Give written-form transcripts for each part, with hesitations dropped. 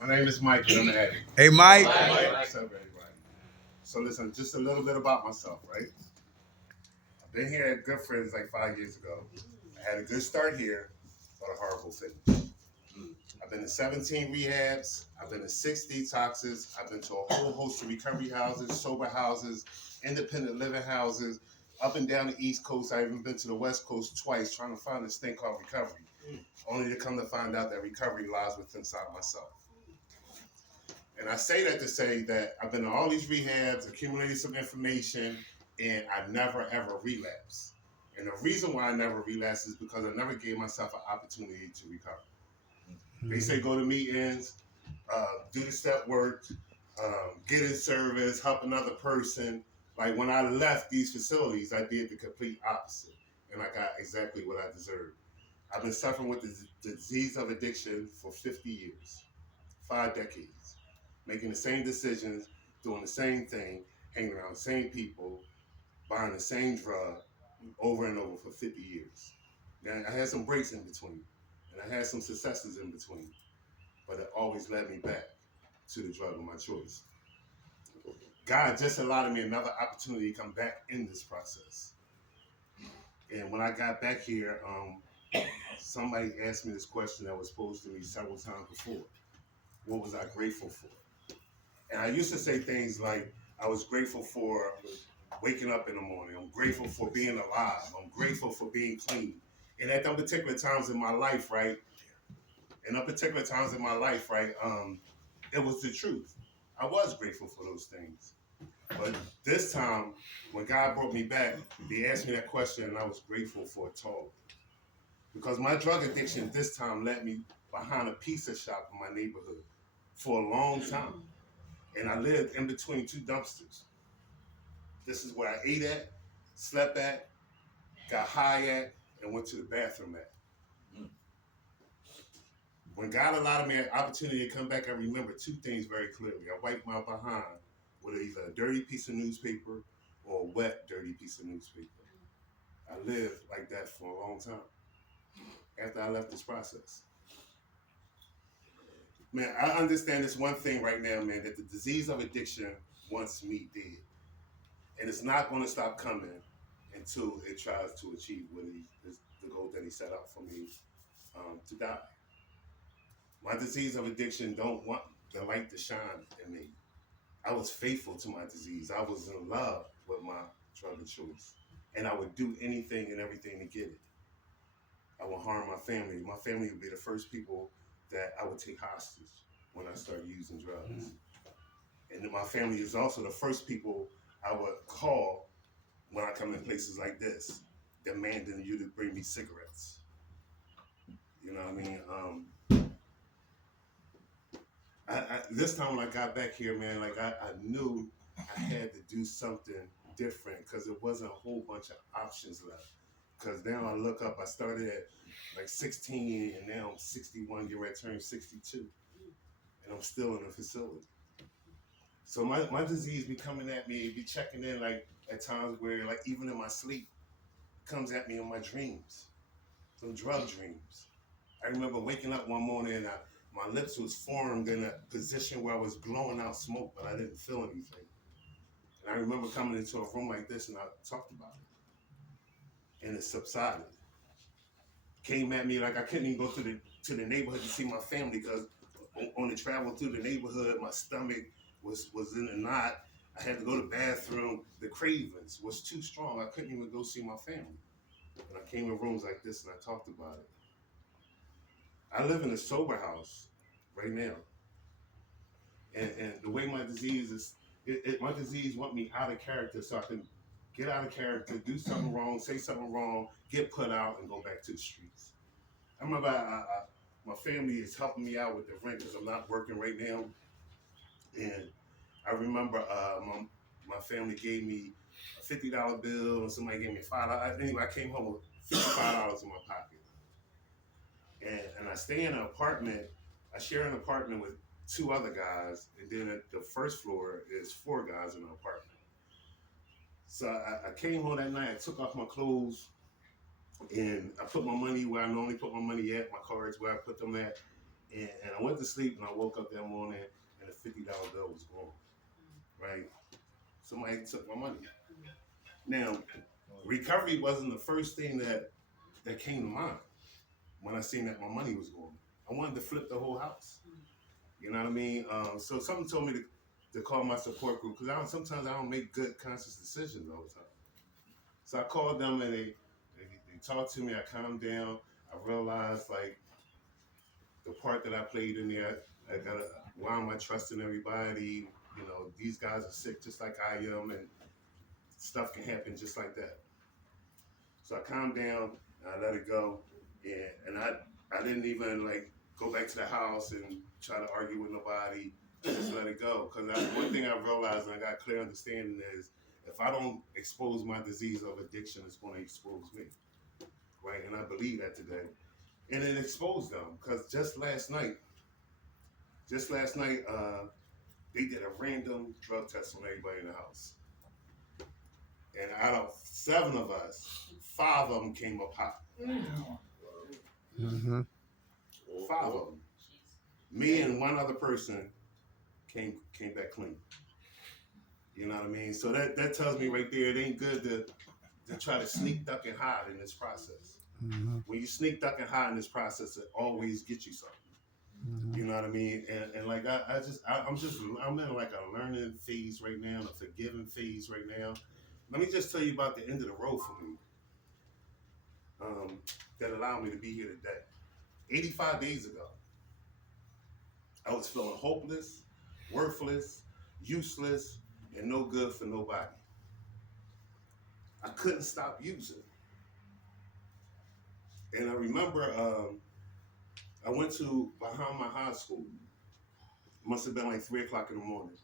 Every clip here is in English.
My name is Mike, and I'm the addict. Hey, Mike. What's up, everybody? So listen, just a little bit about myself, right? I've been here at Good Friends like 5 years ago. I had a good start here, but a horrible finish. I've been to 17 rehabs. I've been to 6 detoxes. I've been to a whole host of recovery houses, sober houses, independent living houses, up and down the East Coast. I even been to the West Coast twice trying to find this thing called recovery, only to come to find out that recovery lies within inside myself. And I say that to say that I've been to all these rehabs, accumulated some information, and I never ever relapsed. And the reason why I never relapsed is because I never gave myself an opportunity to recover. They say go to meetings, do the step work, get in service, help another person. Like when I left these facilities, I did the complete opposite, and I got exactly what I deserved. I've been suffering with the disease of addiction for 50 years, 5 decades, making the same decisions, doing the same thing, hanging around the same people, buying the same drug over and over for 50 years. Now, I had some breaks in between, and I had some successes in between, but it always led me back to the drug of my choice. God just allowed me another opportunity to come back in this process. And when I got back here, somebody asked me this question that was posed to me several times before. What was I grateful for? And I used to say things like, I was grateful for waking up in the morning. I'm grateful for being alive. I'm grateful for being clean. And at them particular times in my life, right? In them particular times in my life, right? It was the truth. I was grateful for those things. But this time, when God brought me back, they asked me that question, and I was grateful for it totally. Because my drug addiction this time led me behind a pizza shop in my neighborhood for a long time. And I lived in between two dumpsters. This is where I ate at, slept at, got high at, and went to the bathroom at. When God allowed me an opportunity to come back, I remember two things very clearly. I wiped my behind with either a dirty piece of newspaper or a wet, dirty piece of newspaper. I lived like that for a long time after I left this process. Man, I understand this one thing right now, man, that the disease of addiction wants me dead. And it's not going to stop coming until it tries to achieve the goal that he set out for me to die. My disease of addiction don't want the light to shine in me. I was faithful to my disease. I was in love with my drug of choice. And I would do anything and everything to get it. I would harm my family. My family would be the first people that I would take hostage when I started using drugs. And then my family is also the first people I would call when I come in places like this, demanding you to bring me cigarettes. You know what I mean? This time when I got back here, man, like I knew I had to do something different because there wasn't a whole bunch of options left. Because now I look up, I started at like 16 and now I'm 61, getting ready to turn 62. And I'm still in a facility. So my disease be coming at me, be checking in like at times where like even in my sleep, it comes at me in my dreams, some drug dreams. I remember waking up one morning and my lips was formed in a position where I was blowing out smoke, but I didn't feel anything. And I remember coming into a room like this and I talked about it. And it subsided. Came at me like I couldn't even go to the neighborhood to see my family because on the travel through the neighborhood, my stomach was in a knot. I had to go to the bathroom. The cravings was too strong. I couldn't even go see my family. And I came in rooms like this and I talked about it. I live in a sober house right now. And the way my disease is, my disease want me out of character so I can get out of character, do something wrong, say something wrong, get put out, and go back to the streets. I remember my family is helping me out with the rent because I'm not working right now. And I remember my family gave me a $50 bill and somebody gave me $5. Anyway, I came home with $55 in my pocket. And I stay in an apartment. I share an apartment with two other guys, and then at the first floor is four guys in the apartment. So I came home that night. I took off my clothes, and I put my money where I normally put my money at. My cards where I put them at, And I went to sleep and I woke up that morning and a $50 bill was gone. Right? Somebody took my money. Now, recovery wasn't the first thing that came to mind when I seen that my money was gone. I wanted to flip the whole house. You know what I mean? So something told me to call my support group because sometimes I don't make good conscious decisions all the time. So I called them and they talked to me. I calmed down. I realized like the part that I played in there. I gotta, why am I trusting everybody? You know, these guys are sick just like I am, and stuff can happen just like that. So I calmed down. I let it go, and I didn't even like go back to the house and try to argue with nobody. I just let it go because one thing I realized and I got clear understanding is if I don't expose my disease of addiction, it's going to expose me, right? And I believe that today, and it exposed them because just last night, they did a random drug test on everybody in the house, and out of 7 of us, 5 of them came up hot. Mm-hmm. 5 of them. Me and one other person came back clean. You know what I mean? So that tells me right there, it ain't good to try to sneak, duck, and hide in this process. Mm-hmm. When you sneak, duck, and hide in this process, it always gets you something. Mm-hmm. You know what I mean? And like I'm in like a learning phase right now, a forgiving phase right now. Let me just tell you about the end of the road for me. That allowed me to be here today. 85 days ago, I was feeling hopeless, worthless, useless, and no good for nobody. I couldn't stop using. And I remember I went to Bahama High School. It must have been like 3 o'clock in the morning.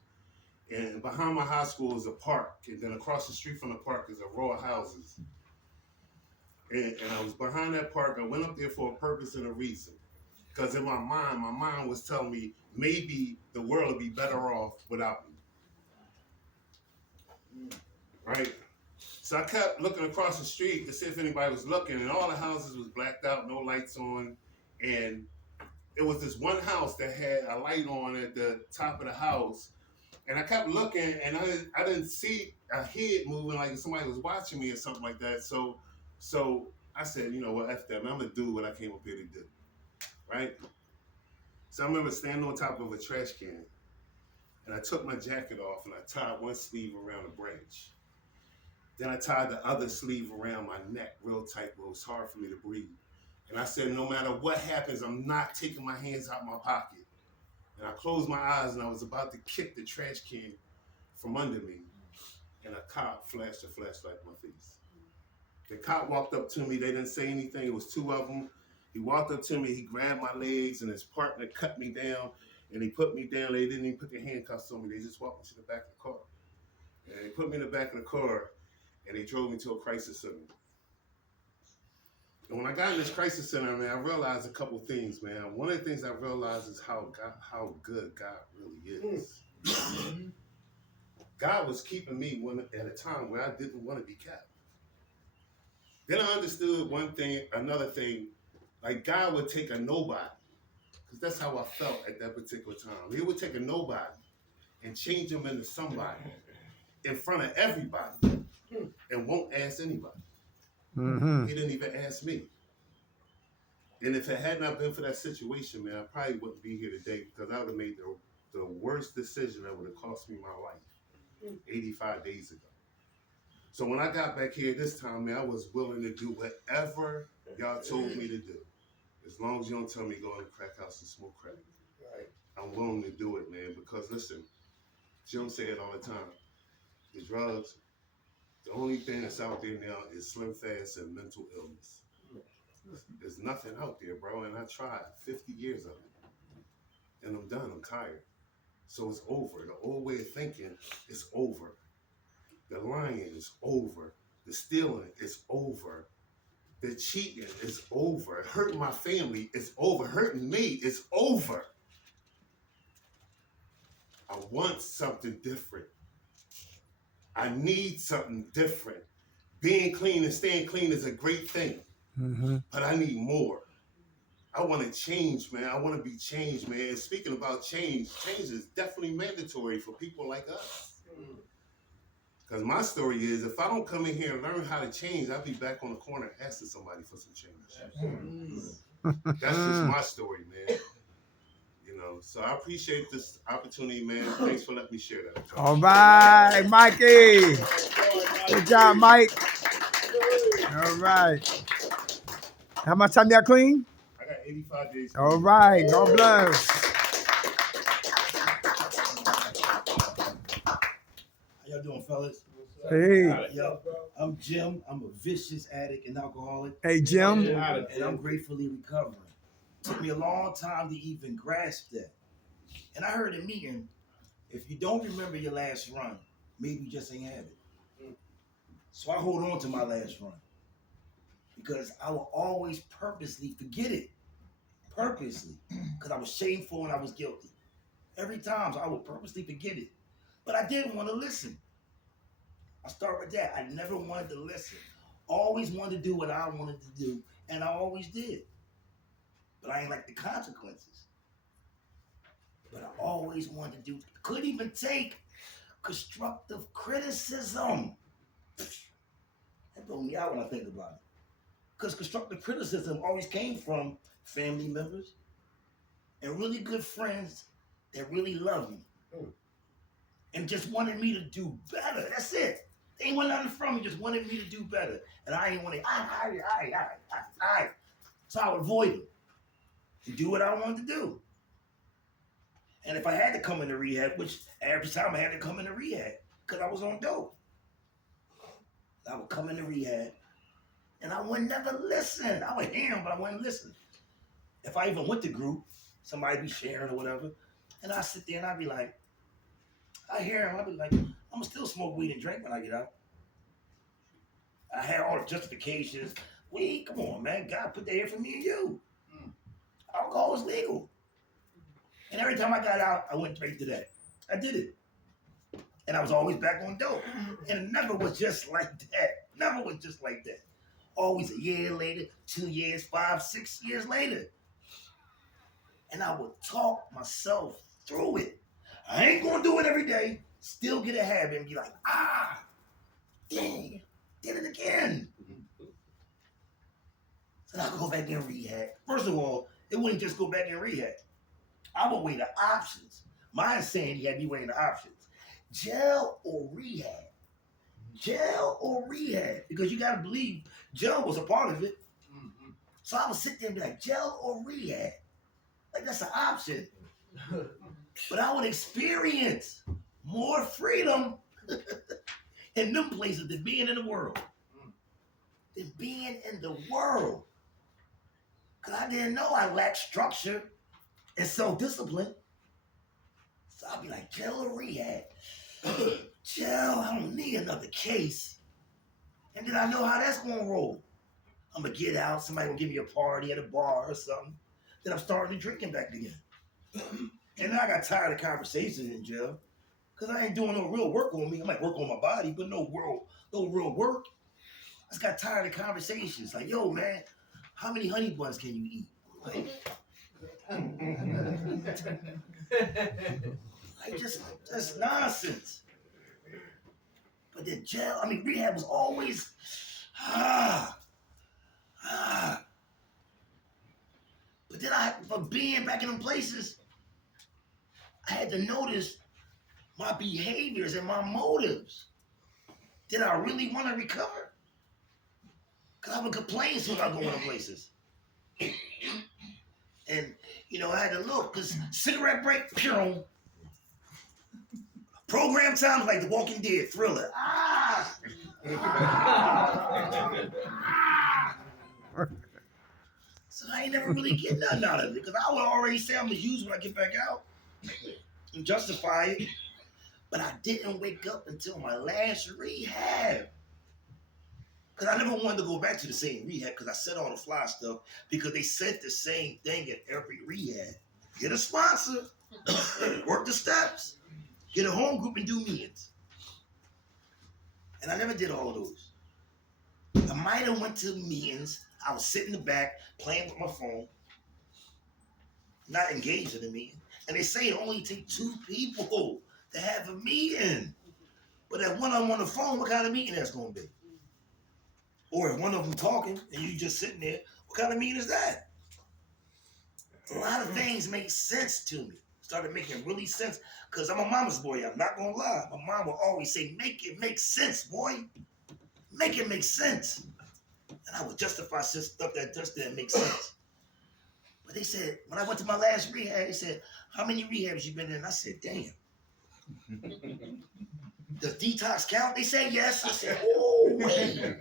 And behind my high school is a park, and then across the street from the park is a row of houses. And I was behind that park. I went up there for a purpose and a reason. Because in my mind was telling me maybe the world would be better off without me. Right? So I kept looking across the street to see if anybody was looking, and all the houses was blacked out, no lights on. And it was this one house that had a light on at the top of the house. And I kept looking, and I didn't see a head moving like somebody was watching me or something like that. So I said, you know what, F that, man, I'm gonna do what I came up here to do, right? So I remember standing on top of a trash can, and I took my jacket off and I tied one sleeve around a branch. Then I tied the other sleeve around my neck real tight, where it was hard for me to breathe. And I said, no matter what happens, I'm not taking my hands out my pocket. And I closed my eyes and I was about to kick the trash can from under me. And a cop flashed a flashlight in my face. The cop walked up to me. They didn't say anything. It was 2 of them. He walked up to me. He grabbed my legs and his partner cut me down. And he put me down. They didn't even put their handcuffs on me. They just walked me to the back of the car. And they put me in the back of the car and they drove me to a crisis center. And when I got in this crisis center, man, I realized a couple things, man. One of the things I realized is how good God really is. God was keeping me at a time where I didn't want to be kept. Then I understood another thing, like God would take a nobody, because that's how I felt at that particular time. He would take a nobody and change him into somebody in front of everybody and won't ask anybody. Mm-hmm. He didn't even ask me. And if it had not been for that situation, man, I probably wouldn't be here today because I would have made the worst decision that would have cost me my life 85 days ago. So when I got back here this time, man, I was willing to do whatever y'all told me to do. As long as you don't tell me go in the crack house and smoke crack. Right. I'm willing to do it, man, because listen, Jim say it all the time. The drugs, the only thing that's out there now is slim fast and mental illness. There's nothing out there, bro, and I tried 50 years of it. And I'm done, I'm tired. So it's over. The old way of thinking is over. The lying is over. The stealing is over. The cheating is over. Hurting my family is over. Hurting me is over. I want something different. I need something different. Being clean and staying clean is a great thing, Mm-hmm. but I need more. I want to change, man. I want to be changed, man. And speaking about change is definitely mandatory for people like us. Because my story is, if I don't come in here and learn how to change, I'll be back on the corner asking somebody for some change. That's just my story, man. You know, so I appreciate this opportunity, man. Thanks for letting me share that. All right, Mikey. Good job, Mike. All right. How much time you got clean? I got 85 days. All right. God bless. How y'all doing, fellas? Hey. Yo, I'm Jim. I'm a vicious addict and alcoholic, Hey, Jim. and I'm gratefully recovering. Took me a long time to even grasp that. And I heard a meeting, if you don't remember your last run, maybe you just ain't have it. So I hold on to my last run because I will always purposely forget it. Purposely. Because I was shameful and I was guilty. Every time, so I would purposely forget it. But I didn't want to listen. I start with that. I never wanted to listen. Always wanted to do what I wanted to do, and I always did. But I ain't like the consequences. But I always wanted to do. Couldn't even take constructive criticism. That blew me out when I think about it. Because constructive criticism always came from family members and really good friends that really love me and just wanted me to do better. That's it. They ain't want nothing from me, just wanted me to do better. And I ain't want to, So I would avoid it and do what I wanted to do. And if I had to come into rehab, which every time I had to come into rehab, because I was on dope, I would come into rehab and I would never listen. I would hear them, but I wouldn't listen. If I even went to group, somebody be sharing or whatever, and I sit there and I'd be like, I hear him, I'd be like, I'm gonna still smoke weed and drink when I get out. I had all the justifications. Weed, come on, man. God put that here for me and you. Alcohol is legal. And every time I got out, I went straight to that. I did it. And I was always back on dope. And it never was just like that. Never was just like that. Always a year later, 2 years, 5, 6 years later. And I would talk myself through it. I ain't gonna do it every day. Still get a habit and be like, dang, did it again. So I'll go back in rehab. First of all, it wouldn't just go back in rehab. I would weigh the options. My insanity had me weighing the options. Jail or rehab? Jail or rehab? Because you gotta believe jail was a part of it. So I would sit there and be like, jail or rehab? Like that's an option. But I would experience more freedom in them places than being in the world. Than being in the world. Because I didn't know I lacked structure and self-discipline. So I'd be like, jail or rehab? Jail, I don't need another case. And then I know how that's going to roll. I'm going to get out, somebody will give me a party at a bar or something. Then I'm starting to drinking back again. And then I got tired of conversations in jail because I ain't doing no real work on me. I might work on my body, but no real work. I just got tired of conversations. Like, yo, man, how many honey buns can you eat? Like just nonsense. But then jail, rehab was always, But then for being back in them places, I had to notice my behaviors and my motives. Did I really want to recover? Because I would complain soon as I go into places. And, I had to look, because cigarette break, pure. Program times like The Walking Dead, Thriller. So I ain't never really get nothing out of it, because I would already say I'm going to use when I get back out and justify it. But I didn't wake up until my last rehab. Because I never wanted to go back to the same rehab because I said all the fly stuff because they said the same thing at every rehab. Get a sponsor, work the steps, get a home group and do meetings. And I never did all of those. I might have went to meetings. I was sitting in the back playing with my phone. not engaged in a meeting. And they say it only takes 2 people to have a meeting. But if one of them on the phone, what kind of meeting that's going to be? Or if one of them talking and you just sitting there, what kind of meeting is that? A lot of things make sense to me. Started making really sense because I'm a mama's boy. I'm not going to lie. My mom will always say, make it make sense, boy. Make it make sense. And I would justify stuff that just didn't make sense. But they said, when I went to my last rehab, they said, how many rehabs you been in? I said, damn. Does detox count? They said yes. I said, oh, wait.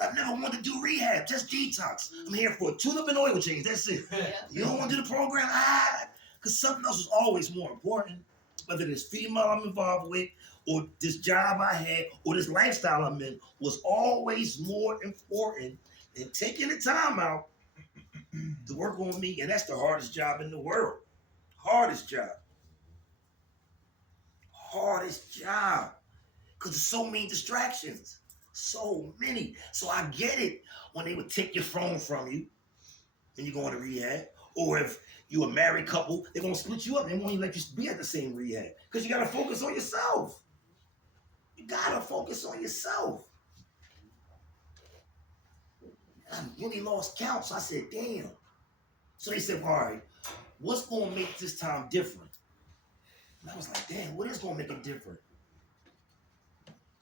I never wanted to do rehab, just detox. I'm here for a tune-up and oil change. That's it. You don't want to do the program? Because something else is always more important. Whether this female I'm involved with, or this job I had, or this lifestyle I'm in, was always more important than taking the time out to work on me. And that's the hardest job in the world. Hardest job. Hardest job. Because there's so many distractions. So many. So I get it when they would take your phone from you and you go into rehab. Or if you a married couple, they're going to split you up. They won't even let you be at the same rehab. Because you got to focus on yourself. You got to focus on yourself. And I really lost count. So I said, damn. So they said, all right, what's going to make this time different? And I was like, damn, what is going to make it different?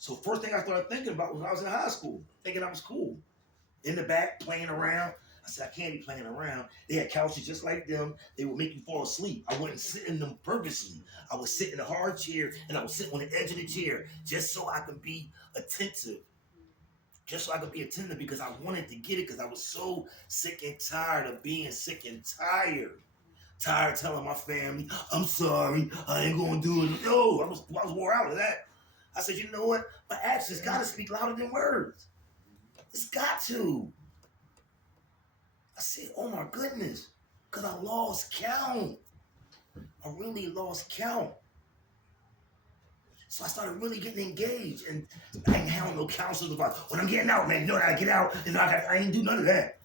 So first thing I started thinking about was when I was in high school, thinking I was cool. In the back, playing around. I said, I can't be playing around. They had couches just like them. They would make you fall asleep. I wouldn't sit in them purposely. I would sit in a hard chair, and I would sit on the edge of the chair just so I could be attentive. Just so I could be attentive because I wanted to get it because I was so sick and tired of being sick and tired. Tired of telling my family, I'm sorry, I ain't going to do it. No, I was wore out of that. I said, you know what? My actions got to speak louder than words. It's got to. I said, oh my goodness, because I lost count. I really lost count. So I started really getting engaged, and I ain't having no counselors about, when I'm getting out, man, you know I gotta get out, and I ain't do none of that.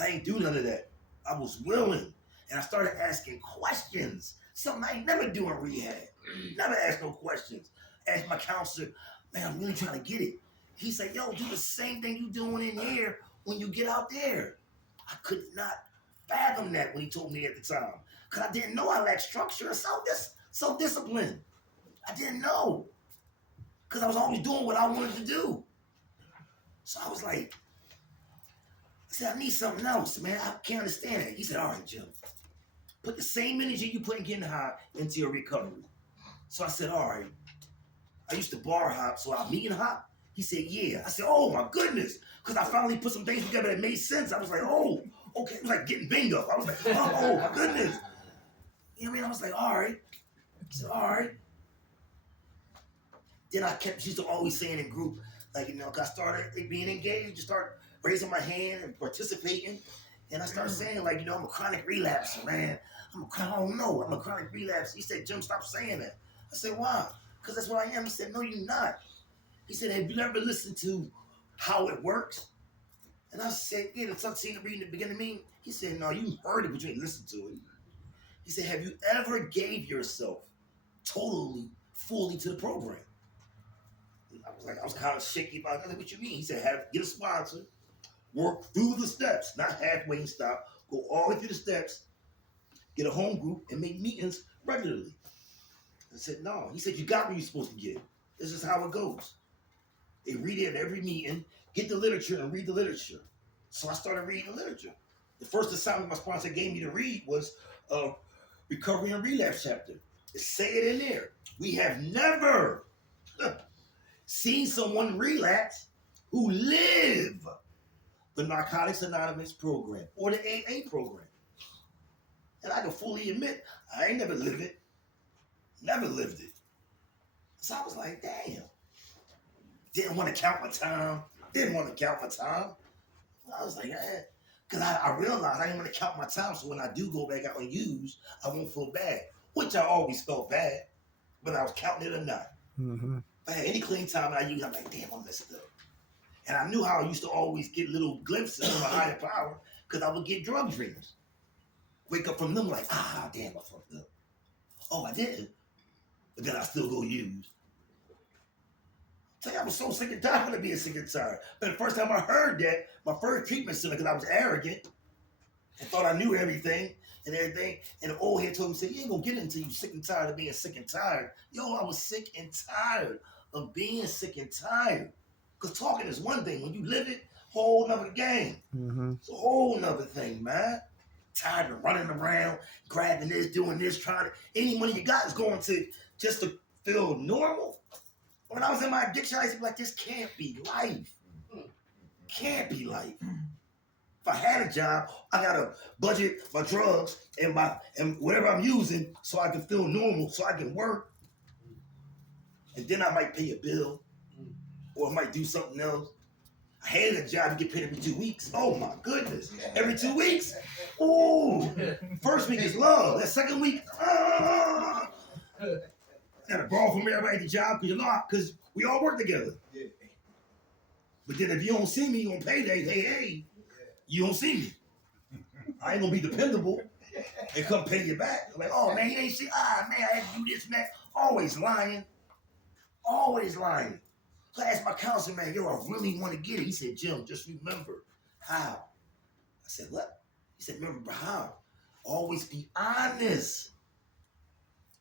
I ain't do none of that. I was willing, and I started asking questions, something I ain't never do in rehab. Never ask no questions. Asked my counselor, man, I'm really trying to get it. He said, yo, do the same thing you doing in here when you get out there. I could not fathom that when he told me at the time, because I didn't know I lacked structure and self-discipline. I didn't know, because I was always doing what I wanted to do. So I was like, I said, I need something else, man. I can't understand it. He said, all right, Jim, put the same energy you put in getting high into your recovery. So I said, all right. I used to bar hop, so I meet and hop. He said, yeah. I said, oh my goodness. Because I finally put some things together that made sense. I was like, oh, okay. It was like getting bingo. I was like, oh my goodness. You know what I mean? I was like, all right. I said, all right. Then I kept, used to always saying in group, like, you know, I started being engaged, just start raising my hand and participating. And I started saying, like, you know, I'm a chronic relapser, man. I don't know, I'm a chronic relapser. He said, Jim, stop saying that. I said, why? Because that's what I am. He said, no, you're not. He said, have you ever listened to how it works? And I said, yeah, the seen it reading the beginning of me. He said, no, you heard it, but you ain't listened to it. He said, have you ever gave yourself totally, fully to the program? I was kind of shaky about it. What you mean? He said, get a sponsor, work through the steps, not halfway and stop, go all the way through the steps, get a home group, and make meetings regularly. I said, no. He said, you got what you're supposed to get. This is how it goes. They read it at every meeting, get the literature, and read the literature. So I started reading the literature. The first assignment my sponsor gave me to read was a recovery and relapse chapter. It say it in there. We have never seen someone relapse who live the Narcotics Anonymous program or the AA program. And I can fully admit, I ain't never lived it. Never lived it. So I was like, damn. Didn't want to count my time. I was like, because I realized I didn't want to count my time, so when I do go back out and use, I won't feel bad, which I always felt bad, whether I was counting it or not. Mm-hmm. If I had any clean time I use, I'm like, damn, I messed up. And I knew how I used to always get little glimpses of my higher power because I would get drug dreams. Wake up from them like, ah, damn, I fucked up. Oh, I didn't. But then I still go use. Tell you, I was so sick and tired of being sick and tired. But the first time I heard that, my first treatment center, because I was arrogant and thought I knew everything and everything. And the old head told me, say, you ain't gonna get it until you sick and tired of being sick and tired. Yo, I was sick and tired of being sick and tired. Because talking is one thing. When you live it, whole nother game. Mm-hmm. It's a whole nother thing, man. Tired of running around, grabbing this, doing this, trying to, any money you got is going to just to feel normal. When I was in my addiction, I used to be like, this can't be life. Can't be life. If I had a job, I gotta budget my drugs and whatever I'm using so I can feel normal, so I can work. And then I might pay a bill or I might do something else. I hated a job to get paid every 2 weeks. Oh my goodness. Every 2 weeks? Ooh. First week is love. That second week, I gotta borrow from everybody at the job because we all work together. But then if you don't see me on payday, hey, you don't see me. I ain't gonna be dependable and come pay you back. Like, oh man, he ain't see, man, I had to do this, man. Always lying. Always lying. So I asked my counselor, man, yo, I really want to get it. He said, Jim, just remember how. I said, what? He said, remember how. Always be honest.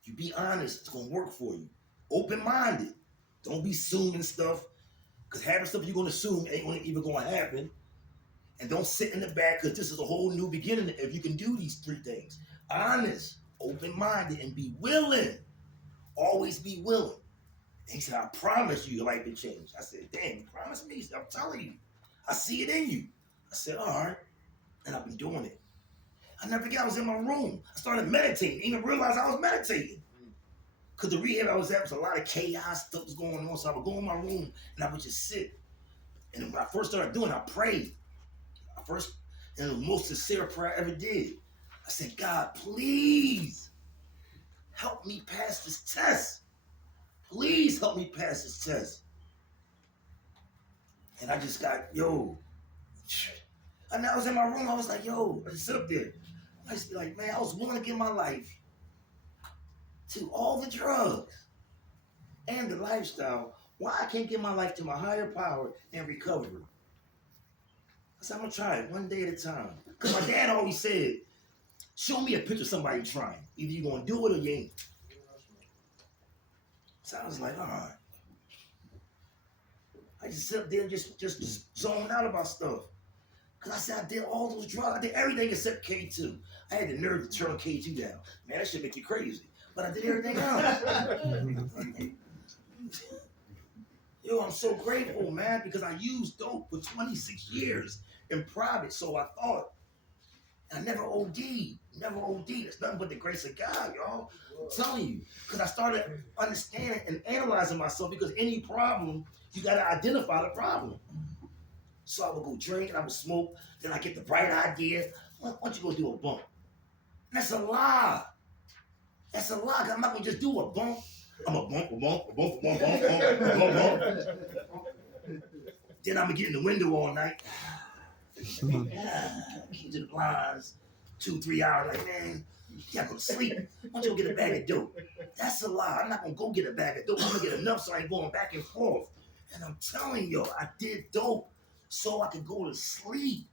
If you be honest, it's gonna work for you. Open-minded. Don't be assuming stuff. Because having stuff you're gonna assume ain't even gonna happen. And don't sit in the back, because this is a whole new beginning if you can do these 3 things. Honest, open-minded, and be willing. Always be willing. And he said, I promise you your life will change. I said, damn, you promise me? He said, I'm telling you. I see it in you. I said, all right. And I've been doing it. I never forget, I was in my room. I started meditating. Didn't even realize I was meditating. Because the rehab I was at was a lot of chaos, stuff was going on. So I would go in my room and I would just sit. And when I first started doing it, I prayed. And the most sincere prayer I ever did. I said, God, please help me pass this test. Please help me pass this test. And I just got, and I was in my room, I was like, I just sit up there. I used to be like, man, I was willing to give my life to all the drugs and the lifestyle. Why I can't give my life to my higher power and recovery? I said, I'm gonna try it one day at a time. Because my dad always said, show me a picture of somebody trying. Either you're gonna do it or you ain't. So I was like, all right. I just sit up there and just zone out about stuff. Because I said, I did all those drugs. I did everything except K2. I had the nerve to turn K2 down. Man, that should make you crazy. But I did everything else. I'm so grateful, man, because I used dope for 26 years in private, so I thought. I never OD'd. It's nothing but the grace of God, y'all. I'm telling you. Because I started understanding and analyzing myself, because any problem, you got to identify the problem. So I would go drink and I would smoke. Then I get the bright idea. Why don't you go do a bump? That's a lie. That's a lie. I'm not going to just do a bump. I'm a bump. Then I'm going to get in the window all night. Keep to the blinds. 2-3 hours. Like, man, you gotta go to sleep. Why don't you go get a bag of dope? That's a lie. I'm not going to go get a bag of dope. I'm going to get enough so I ain't going back and forth. And I'm telling you, I did dope so I could go to sleep.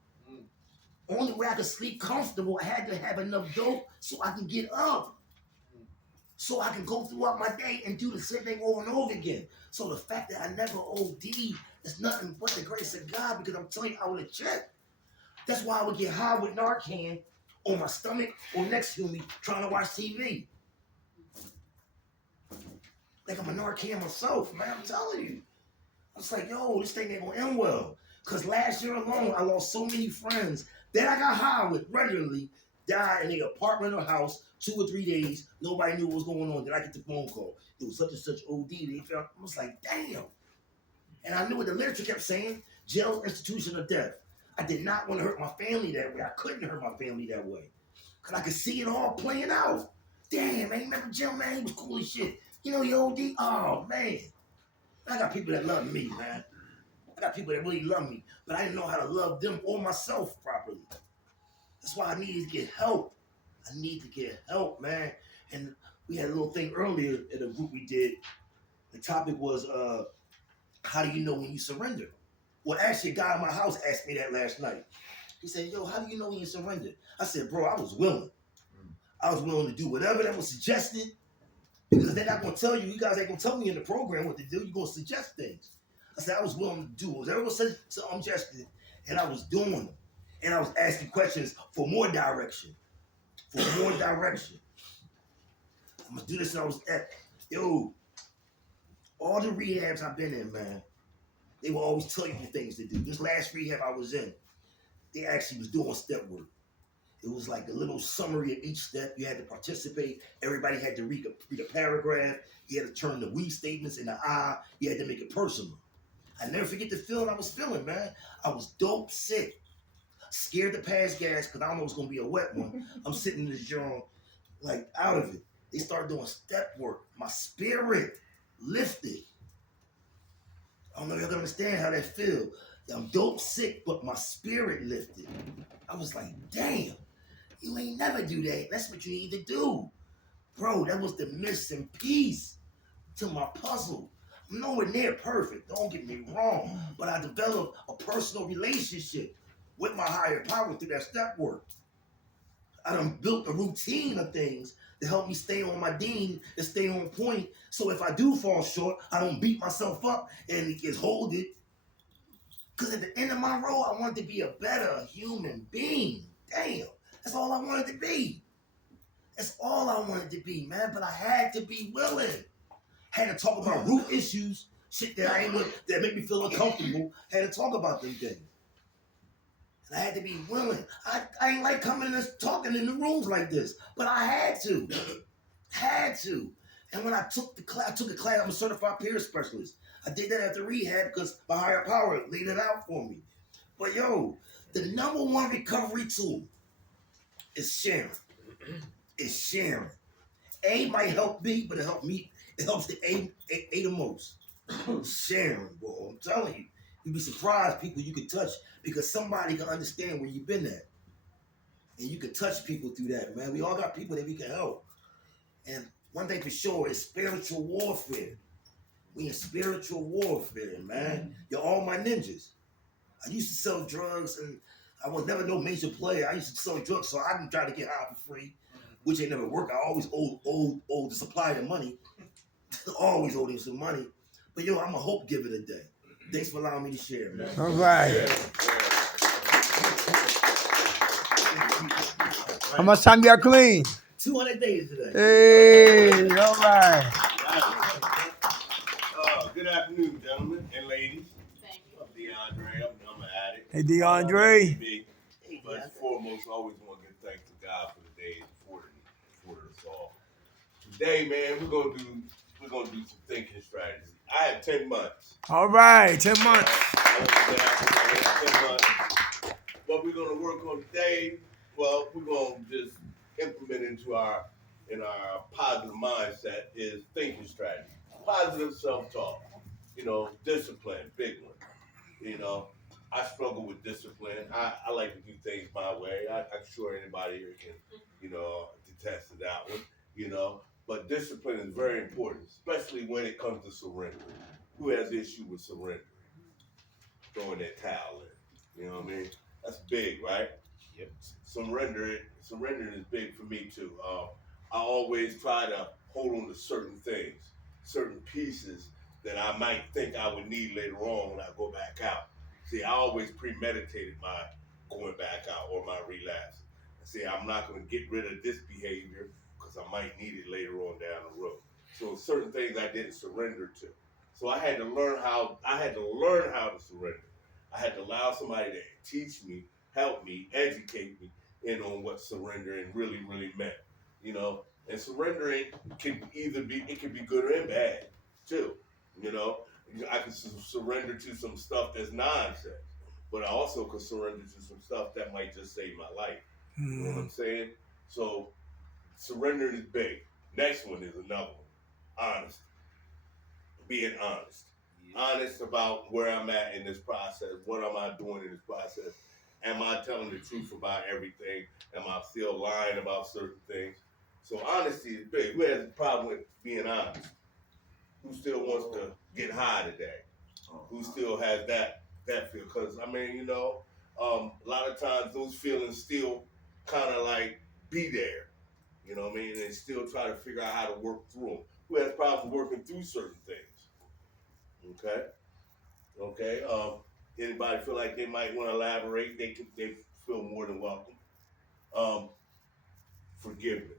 Only way I could sleep comfortable, I had to have enough dope so I can get up. So I can go throughout my day and do the same thing over and over again. So the fact that I never OD'd is nothing but the grace of God, because I'm telling you, I would have checked. That's why I would get high with Narcan on my stomach or next to me trying to watch TV. Like I'm a Narcan myself, man, I'm telling you. I was like, this thing ain't gonna end well. Because last year alone, I lost so many friends that I got high with regularly, died in their apartment or house 2 or 3 days. Nobody knew what was going on. Then I get the phone call. It was such and such OD. They felt, I was like, damn. And I knew what the literature kept saying, jail, institution of death. I did not want to hurt my family that way. I couldn't hurt my family that way. Because I could see it all playing out. Damn, man, remember Jim, man? He was cool as shit. You know, your OD? Oh, man. I got people that love me, man. I got people that really love me. But I didn't know how to love them or myself properly. That's why I needed to get help. I need to get help, man. And we had a little thing earlier in a group we did. The topic was how do you know when you surrender? Well, actually, a guy in my house asked me that last night. He said, yo, how do you know when you surrender? I said, bro, I was willing. I was willing to do whatever that was suggested because they're not going to tell you. You guys ain't going to tell me in the program what to do. You're going to suggest things. I said, I was willing to do whatever was suggested, and I was doing them. And I was asking questions for more direction. For more direction. I'm going to do this. And I was at, yo, all the rehabs I've been in, man, they will always tell you the things to do. This last rehab I was in, they actually was doing step work. It was like a little summary of each step. You had to participate. Everybody had to read a paragraph. You had to turn the we statements into I. You had to make it personal. I never forget the feeling I was feeling, man. I was dope sick. Scared to pass gas because I don't know it's going to be a wet one. I'm sitting in this joint, like, out of it. They started doing step work. My spirit lifted. I don't know if y'all can understand how that feel. I'm dope sick, but my spirit lifted. I was like, damn, you ain't never do that. That's what you need to do. Bro, that was the missing piece to my puzzle. I'm nowhere near perfect, don't get me wrong, but I developed a personal relationship with my higher power through that step work. I done built a routine of things to help me stay on my dean and stay on point. So if I do fall short, I don't beat myself up and it gets hold it. Because at the end of my road, I wanted to be a better human being. Damn, that's all I wanted to be. That's all I wanted to be, man. But I had to be willing. Had to talk about root issues, shit that I ain't with, that make me feel uncomfortable. Had to talk about them things. And I had to be willing. I ain't like coming and talking in the rooms like this, but I had to. Had to. And when I took a class, I'm a certified peer specialist. I did that after rehab because my higher power laid it out for me. But yo, the number one recovery tool is sharing. It's sharing. A might help B, but it helped me. It helps the A the most. Sharing, bro. I'm telling you. You'd be surprised people you could touch because somebody can understand where you've been at. And you can touch people through that, man. We all got people that we can help. And one thing for sure is spiritual warfare. We in spiritual warfare, man. You're all my ninjas. I used to sell drugs and I was never no major player. I used to sell drugs so I can try to get out for free, which ain't never worked. I always owed the supplier money. Always owed him some money. But yo, I'm a hope giver today. Thanks for allowing me to share, man. All right. How much time you got clean? 200 days today. Hey, all right. Good afternoon, gentlemen and ladies. Thank you. I'm DeAndre. I'm an addict. Hey, DeAndre. But foremost, I always want to give thanks to God for the day afforded us all. Today, man, we're gonna do some thinking strategy. I have 10 months. All right, 10 months. I have 10 months. What we're gonna work on today, well, we're gonna just implement in our positive mindset is thinking strategy. Positive self-talk. Discipline, big one. I struggle with discipline. I like to do things my way. I'm sure anybody here can, attest to that one, But discipline is very important, especially when it comes to surrendering. Who has issue with surrendering? Throwing that towel in. You know what I mean? That's big, right? Yep. Surrendering is big for me too. I always try to hold on to certain things, certain pieces that I might think I would need later on when I go back out. See, I always premeditated my going back out or my relapse. See, I'm not going to get rid of this behavior because I might need it later on down the road. So certain things I didn't surrender to. So I had to learn how to surrender. I had to allow somebody to teach me, help me, educate me in on what surrendering really, really meant. And surrendering can be good or bad too. I can surrender to some stuff that's nonsense, but I also could surrender to some stuff that might just save my life. You know what I'm saying? So surrendering is big. Next one is another one. Honesty. Being honest. Yeah. Honest about where I'm at in this process. What am I doing in this process? Am I telling the truth about everything? Am I still lying about certain things? So honesty is big. Who has a problem with being honest? Who still wants to get high today? Who still has that feel? Because I mean, you know, a lot of times those feelings still kind of like be there. You know what I mean? And still try to figure out how to work through them. Who has problems working through certain things? Okay. Okay. Anybody feel like they might want to elaborate? They feel more than welcome. Um, Forgiveness.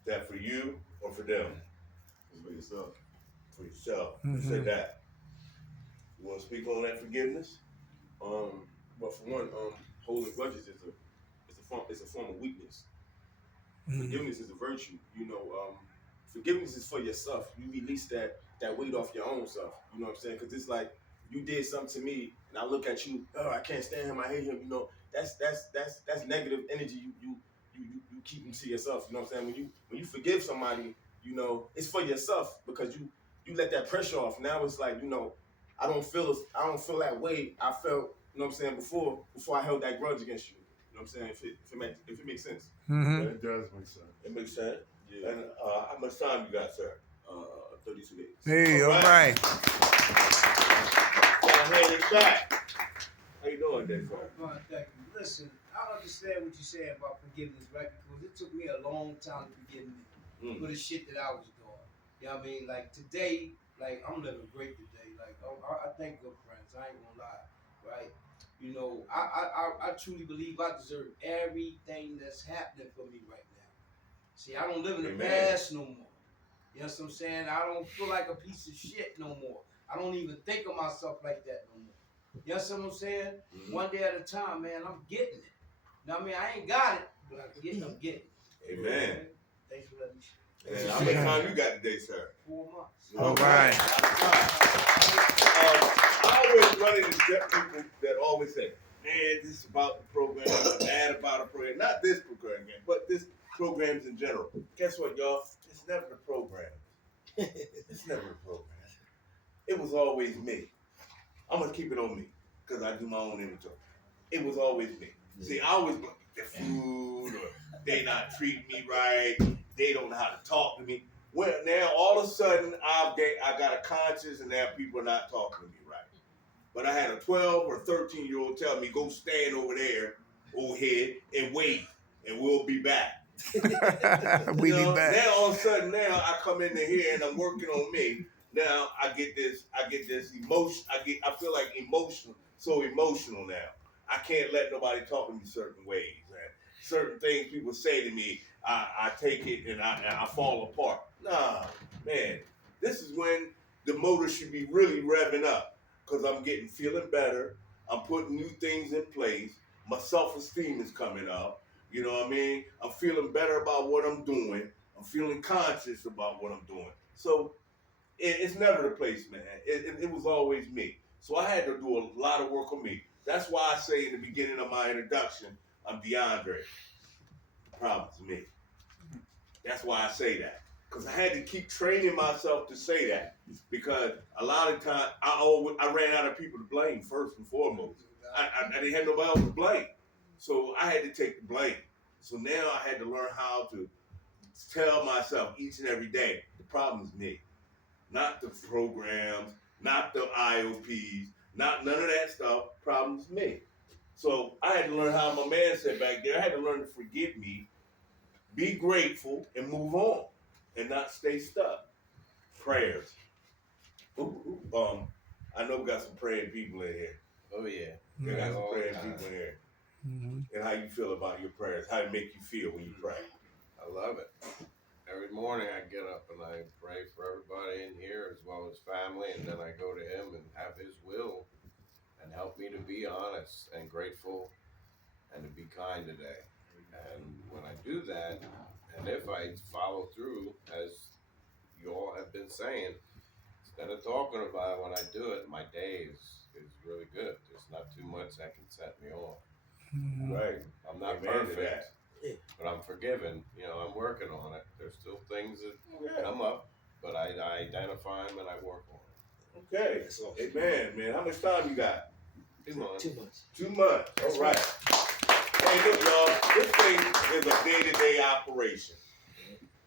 Is that for you or for them? It's for yourself. For yourself. Who said that? You want to speak on that forgiveness? But for one, holding grudges is a form of weakness. Forgiveness is a virtue. You know, forgiveness is for yourself. You release that weight off your own self. You know what I'm saying? Because it's like you did something to me, and I look at you. Oh, I can't stand him. I hate him. You know, that's negative energy. You keep to yourself. You know what I'm saying? When you forgive somebody, you know, it's for yourself because you let that pressure off. Now it's like, you know, I don't feel that way I felt. You know what I'm saying? Before I held that grudge against you. You know what I'm saying? If it makes sense. Mm-hmm. It does make sense. It makes sense. Yeah. And how much time you got, sir? 32 days. Hey, all right. I'll hand it back. How you doing, Dave? Fine, thank you. Listen, I understand what you're saying about forgiveness, right? Because it took me a long time to forgive me for the shit that I was doing. You know what I mean? Like today, like I'm living great today. Like I thank good friends. I ain't gonna lie, right? You know, I truly believe I deserve everything that's happening for me right now. See, I don't live in the Amen. past no more. You know what I'm saying? I don't feel like a piece of shit no more. I don't even think of myself like that no more. You know what I'm saying? Mhm. One day at a time, man, I'm getting it. Now, I mean, I ain't got it, but I'm getting it. Amen. Thanks for letting me share. And how many time you got today, sir? 4 months. All right. I always run into people that always say, man, this is about the program, I'm mad about a program. Not this program, but this programs in general. Guess what, y'all? It's never the program. It's never the program. It was always me. I'm going to keep it on me because I do my own inventory. It was always me. See, I always blame the food or they not treat me right. They don't know how to talk to me. Well, now all of a sudden I got a conscience and now people are not talking to me right. But I had a 12 or 13-year-old tell me, go stand over there, overhead, and wait, and we'll be back. We You know, be back. now all of a sudden now I come into here and I'm working on me. Now I get this emotion. I feel like so emotional now. I can't let nobody talk to me certain ways. Man. Certain things people say to me, I take it and I fall apart. Nah, man, this is when the motor should be really revving up because I'm feeling better. I'm putting new things in place. My self-esteem is coming up. You know what I mean? I'm feeling better about what I'm doing. I'm feeling conscious about what I'm doing. So it's never the place, man. It was always me. So I had to do a lot of work on me. That's why I say in the beginning of my introduction, I'm DeAndre. The problem's me. That's why I say that. Because I had to keep training myself to say that. Because a lot of times, I ran out of people to blame first and foremost. I didn't have nobody else to blame. So I had to take the blame. So now I had to learn how to tell myself each and every day, the problem is me. Not the programs, not the IOPs, none of that stuff. Problem's me. So I had to learn how my man said back there. I had to learn to forgive me, be grateful, and move on, and not stay stuck. Prayers. I know we got some praying people in here. Oh yeah. We got some All praying the time. people in here. Mm-hmm. And how you feel about your prayers? How it make you feel when you pray? I love it. Every morning I get up and I pray for everybody in here as well as family, and then I go to him and have his will and help me to be honest and grateful and to be kind today. And when I do that, and if I follow through, as you all have been saying, instead of talking about it, when I do it, my day is really good. There's not too much that can set me off. Mm-hmm. Right. I'm not Amen to perfect, that. but I'm forgiven. You know, I'm working on it. There's still things that come up, but I identify them and I work on it. Okay. Amen, man. How much time you got? 2 months. 2 months. 2 months. All right. Hey, look, y'all. This thing is a day-to-day operation.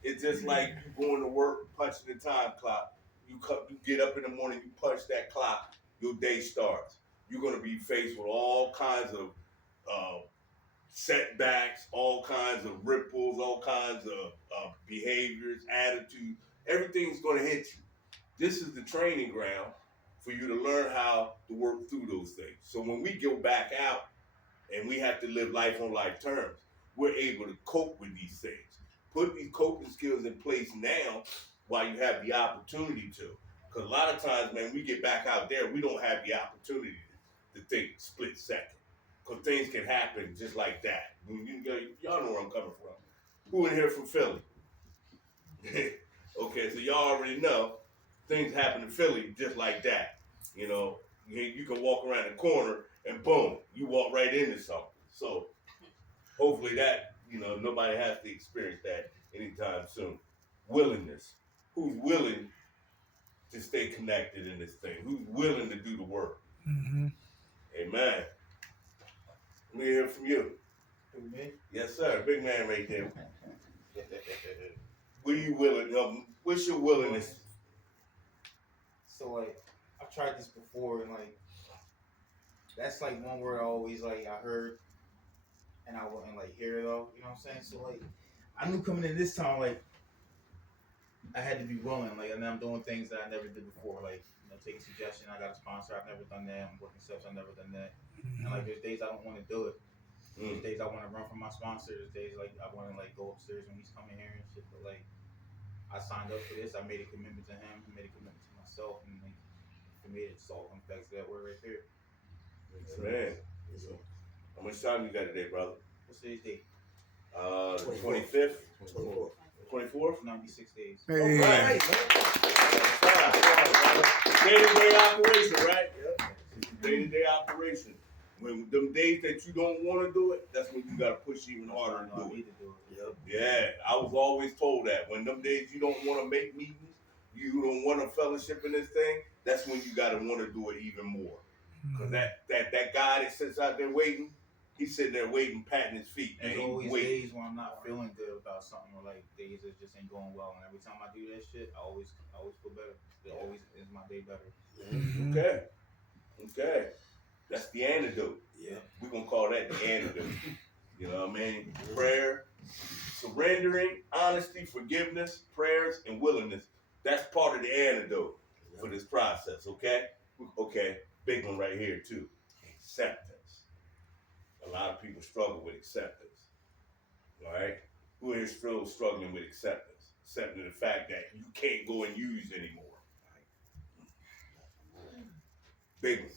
It's just like you going to work, punching the time clock. You get up in the morning, you punch that clock, your day starts. You're gonna be faced with all kinds of setbacks, all kinds of ripples, all kinds of behaviors, attitudes. Everything's gonna hit you. This is the training ground for you to learn how to work through those things. So when we go back out and we have to live life on life terms, we're able to cope with these things. Put these coping skills in place now while you have the opportunity to. Because a lot of times, man, we get back out there, we don't have the opportunity to think split second. Because things can happen just like that. Y'all know where I'm coming from. Who in here from Philly? Okay, so y'all already know things happen in Philly just like that. You know, you can walk around the corner and boom, you walk right into something. So hopefully that, nobody has to experience that anytime soon. Willingness. Who's willing to stay connected in this thing? Who's willing to do the work? Mm-hmm. Amen. Let me hear from you. Me? Yes, sir. Big man right there. What are you willing? What's your willingness? So like, I've tried this before, and like, that's like one word I always I heard, and I wouldn't hear it all. You know what I'm saying? So like, I knew coming in this time I had to be willing. And I'm doing things that I never did before. Taking suggestion. I got a sponsor. I've never done that. I'm working steps. I've never done that. And there's days I don't want to do it. There's days I want to run from my sponsor. There's days I want to go upstairs when he's coming here and shit. But I signed up for this. I made a commitment to him. I made a commitment to myself. And for me, it's all comes back to that word right there. Man. How much time you got today, brother? What's today's date? 25th? 24th? 96 days. Hey. All right. Day-to-day operation, right? Day-to-day operation. When them days that you don't want to do it, that's when you got to push even harder to do it. Yeah, I was always told that. When them days you don't want to make meetings, you don't want to fellowship in this thing, that's when you got to want to do it even more. Because that guy that sits out there waiting, he's sitting there waiting, patting his feet. There's And always he's waiting. days when I'm not feeling good about something, or days that just ain't going well. And every time I do that shit, I always feel better. It always is my day better. Mm-hmm. Okay. That's the antidote. Yeah. We're going to call that the antidote. You know what I mean? Prayer, surrendering, honesty, forgiveness, prayers, and willingness. That's part of the antidote for this process, okay? Okay, big one right here too. Acceptance. A lot of people struggle with acceptance. All right? Who here still struggling with acceptance? Accepting the fact that you can't go and use anymore. Big one.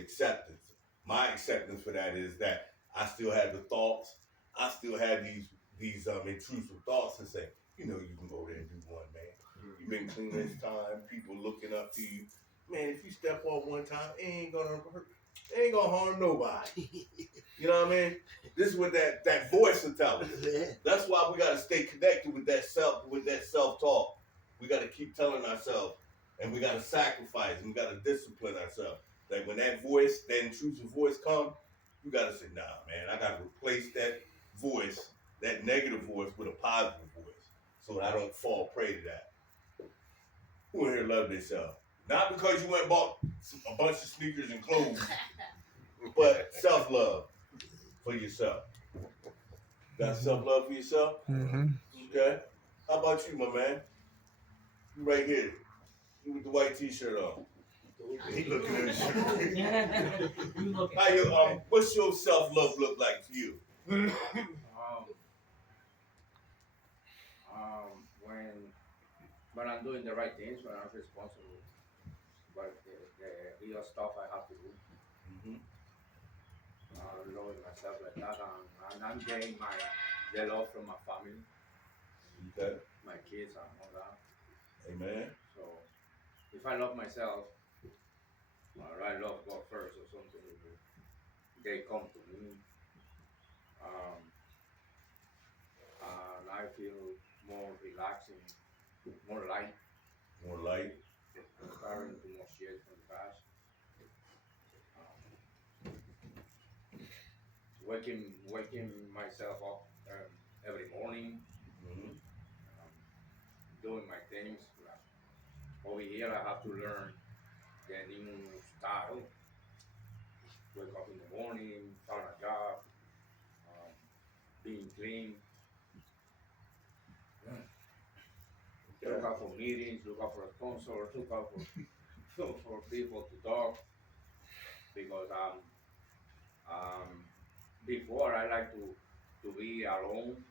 Acceptance. My acceptance for that is that I still have the thoughts. I still have these intrusive thoughts and say, you can go there and do one, man. You've been clean this time. People looking up to you. Man, if you step off one time, it ain't gonna harm nobody. You know what I mean? This is what that voice will tell us. That's why we gotta stay connected with that self-talk. We gotta keep telling ourselves, and we gotta sacrifice, and we gotta discipline ourselves. Like when that intrusive voice comes, you gotta say, nah, man, I gotta replace that voice, that negative voice, with a positive voice, so that I don't fall prey to that. Who in here love themselves? Not because you went and bought a bunch of sneakers and clothes, but self-love for yourself. Got self-love for yourself? Mm-hmm. Okay. How about you, my man? You right here. You with the white t-shirt on. He looking at you. How you, what's your self-love look like for you? When I'm doing the right things, when I'm responsible, but the real stuff I have to do, knowing myself like that, and I'm getting the love from my family, Okay. my kids and all that. Amen. So if I love myself, or I love God first or something, they come to me, and I feel more relaxing, more light. More light. Carrying too much shit from the past. waking myself up every morning, doing my things. Over here, I have to learn the new style. Wake up in the morning, start a job, being clean. Look out for meetings, look out for sponsors, look out for people to talk. Because before I like to be alone,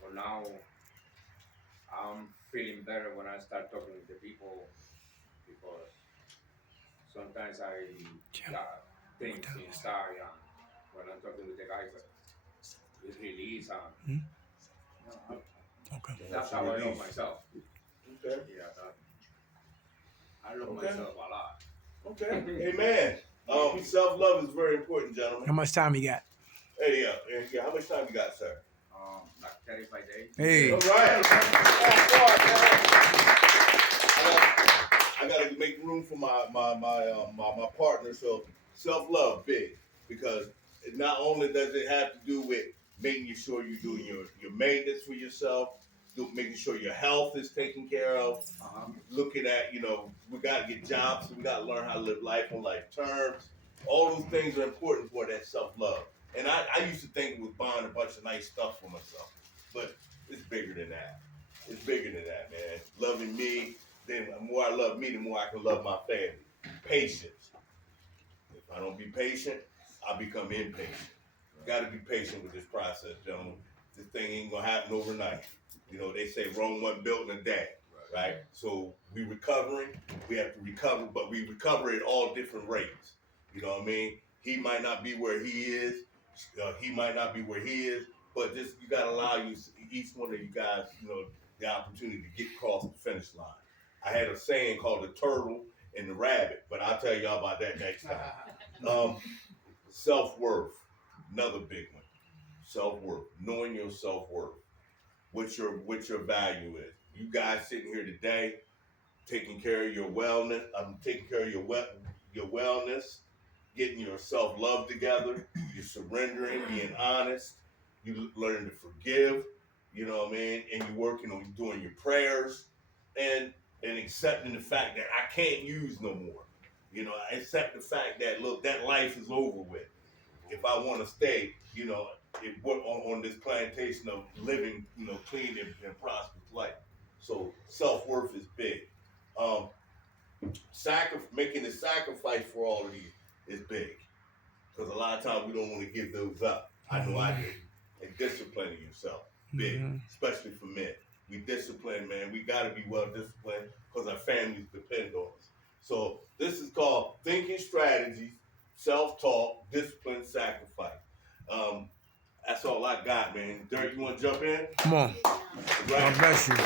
but now I'm feeling better when I start talking with the people because sometimes I got things inside and when I'm talking with the guys, it's release and that's how I love myself. Okay. Yeah, I love Okay. myself a lot. Okay. Amen. Self-love is very important, gentlemen. How much time you got? Hey, yeah. How much time you got, sir? Like 35 days. Hey. All right. I gotta make room for my partner. So self-love big because not only does it have to do with making sure you're doing your maintenance for yourself, making sure your health is taken care of, looking at, we gotta get jobs, so we gotta learn how to live life on life terms. All those things are important for that self-love. And I used to think it was buying a bunch of nice stuff for myself, but it's bigger than that. It's bigger than that, man. Loving me, then the more I love me, the more I can love my family. Patience. If I don't be patient, I become impatient. Got to be patient with this process, gentlemen. This thing ain't gonna happen overnight. They say Rome wasn't built in a day, right? So we recovering. We have to recover, but we recover at all different rates. You know what I mean? He might not be where he is. He might not be where he is. But just you gotta allow each one of you guys, the opportunity to get across the finish line. I had a saying called the turtle and the rabbit, but I'll tell y'all about that next time. Self-worth, another big one. Self-worth, knowing your self-worth, what your value is. You guys sitting here today, taking care of your wellness. Taking care of your wellness, getting your self-love together. You're surrendering, being honest. You learn to forgive. You know what I mean? And you're working on doing your prayers and accepting the fact that I can't use no more. I accept the fact that, look, that life is over with. If I want to stay, on this plantation of living, clean and prosperous life. So self-worth is big. Making the sacrifice for all of these is big. Because a lot of times we don't want to give those up. I know I do. And disciplining yourself, big, especially for men. We discipline, man. We got to be well disciplined because our families depend on us. So this is called thinking strategies, self-talk, discipline, sacrifice. That's all I got, man. Dirk, you want to jump in? Come on. Right. God bless you.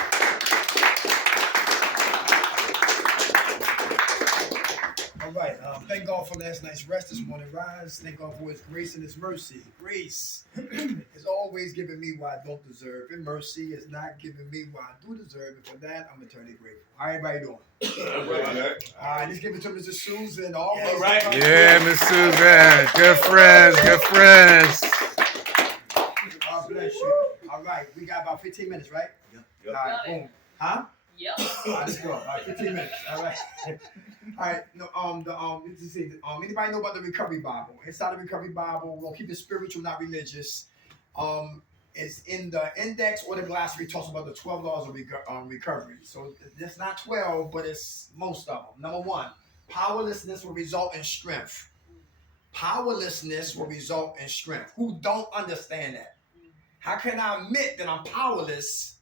All right. Thank God for last night's rest this morning rise. Thank God for his grace and his mercy. Grace is always giving me what I don't deserve. And mercy is not giving me what I do deserve. And for that, I'm eternally grateful. How everybody doing? All right. All right, let's give it to Mr. Susan. Always. All right. Yeah, Miss Susan. Good friends. Good friends. God bless you. All right, we got about 15 minutes, right? Yep. All right, boom. Huh? Yep. All right, let's go. All right, 15 minutes. All right. All right. No. Let's see. Anybody know about the Recovery Bible? Inside the Recovery Bible, we're gonna keep it spiritual, not religious. It's in the index or the glossary. Talks about the 12 laws of recovery. So it's not 12, but it's most of them. Number 1, powerlessness will result in strength. Powerlessness will result in strength. Who don't understand that? How can I admit that I'm powerless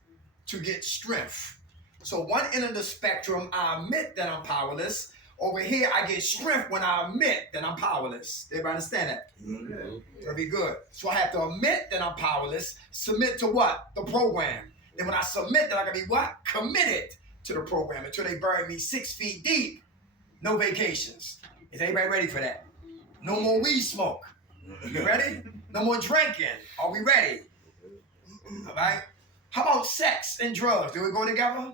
to get strength? So one end of the spectrum, I admit that I'm powerless. Over here, I get strength when I admit that I'm powerless. Everybody understand that? Mm-hmm. Very good. So I have to admit that I'm powerless, submit to what? The program. Then when I submit, then I can be what? Committed to the program until they bury me 6 feet deep. No vacations. Is anybody ready for that? No more weed smoke. You ready? No more drinking. Are we ready? All right. How about sex and drugs? Do we go together?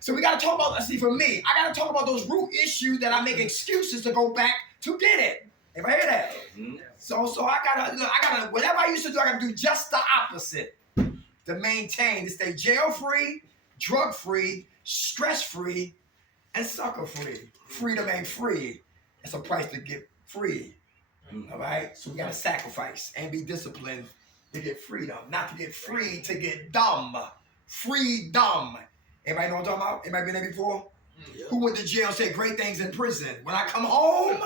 So we gotta talk about, let's see, for me, I gotta talk about those root issues that I make excuses to go back to get it. Everybody hear that? So I gotta, whatever I used to do, I gotta do just the opposite to maintain, to stay jail-free, drug-free, stress-free, and sucker-free. Freedom ain't free. It's a price to get free. All right? So we gotta sacrifice and be disciplined to get freedom, not to get free, to get dumb. Freedom. Everybody know what I'm talking about? Anybody been there before? Yeah. Who went to jail and said great things in prison? When I come home,